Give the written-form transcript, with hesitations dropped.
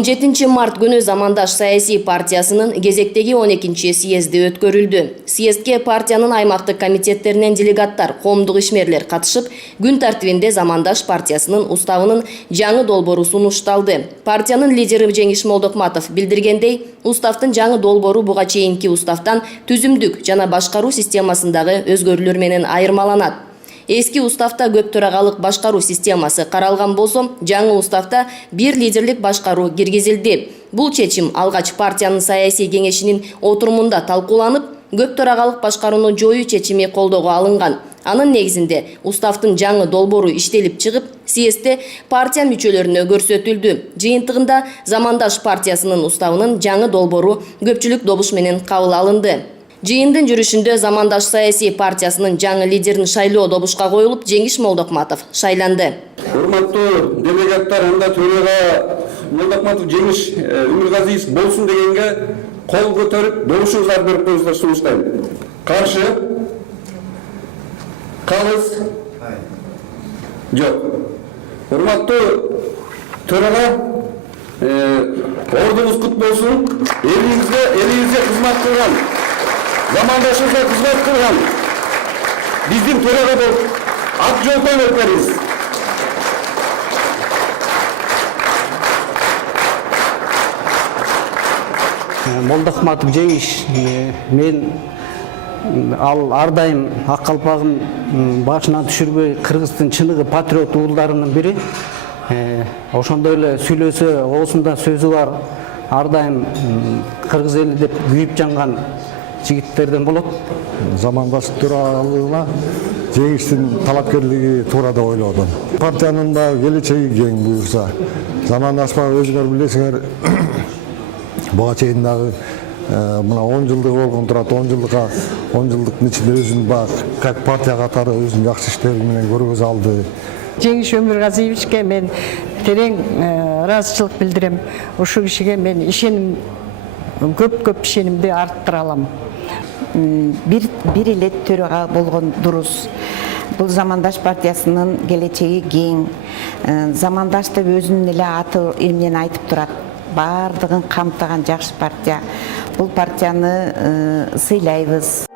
17 март күнү Замандаш саясий партиясынын кезектеги 12 съезди өткөрүлдү. Съездге партиянын аймактык комитеттеринен делегаттар, коомдук ишмерлер катышып, күн тартибинде Замандаш партиясынын уставынын жаңы долбоору сунушталды. Партиянын лидери Жеңиш Молдокматов билдиргендей, уставдын жаңы долбоору буга чейинки уставдан түзүмдүк жана башкаруу системасындагы өзгөрүүлөр менен айырмаланат. Эски уставда көп төрагалык башкаруу системасы каралган болсо, жаңы уставда бир лидерлик башкаруу киргизилди. Бул чечим алгач партиянын саясий кеңешинин отурумунда талкууланып, көп төрагалык башкарууну жоюу чечими колдоого алынган. Анын негизинде уставдын жаңы долбоору иштелип чыгып, съездде партия мүчөлөрүнө көрсөтүлдү. Жыйынтыгында Замандаш партиясынын уставынын жаңы долбоору көпчүлүк добуш менен кабыл алынды. Жыйындын жүрүшүндө Замандаш саясий партиясынын жаңы лидерин шайлоо добушка коюлуп, Жеңиш Молдокматов шайланды. Урматтуу делегаттар, анда төраға Молдокматов Жеңиш Өмүргазиевич болсун дегенге кол көтөрүп, добушуңуздар берип коюңуздар, сунуштайм. Каршы? Калыс? Жок. Урматтуу төрага, ордуңуз кут болсун. Элибизге кызмат кылган, Замандашыбызга кызмат кылган биздин төрага болуп ат жолдон өтөбүз. Молдокматов Жеңиш, мен ал ар дайым ак калпагын башынан түшүрбөй кыргыздын чыныгы патриот уулдарынын бири. Ошондой эле сүйлөсө оосунда сөзү бар, ар дайым кыргыз эли деп күйүп жанган жигиттерден болот. Замандаш тууралууна Жеңиштин талапкерлиги туура деп ойлодум. Партиянын да келечеги кең буюрса. Замандашпа өзүңөр билесиңер, буга чейин дагы мына 10 жылдык болгон турат, 10 жылдыктын ичинде өзүн как партия катары өзүнүн жакшы иштери менен көргөзө алды. Жеңиш Өмүргазиевичке мен терең ыраазычылык билдирем. Ушул кишиге мен ишеним, көп ишенимди арттыра алам. Бир эле төрага болгон дурус. Бул Замандаш партиясынын келечеги кең. Замандаш деп өзүнүн эле аты эмнен айтып турат. Бардыгын камтыган жакшы партия. Бул партияны сыйлайбыз.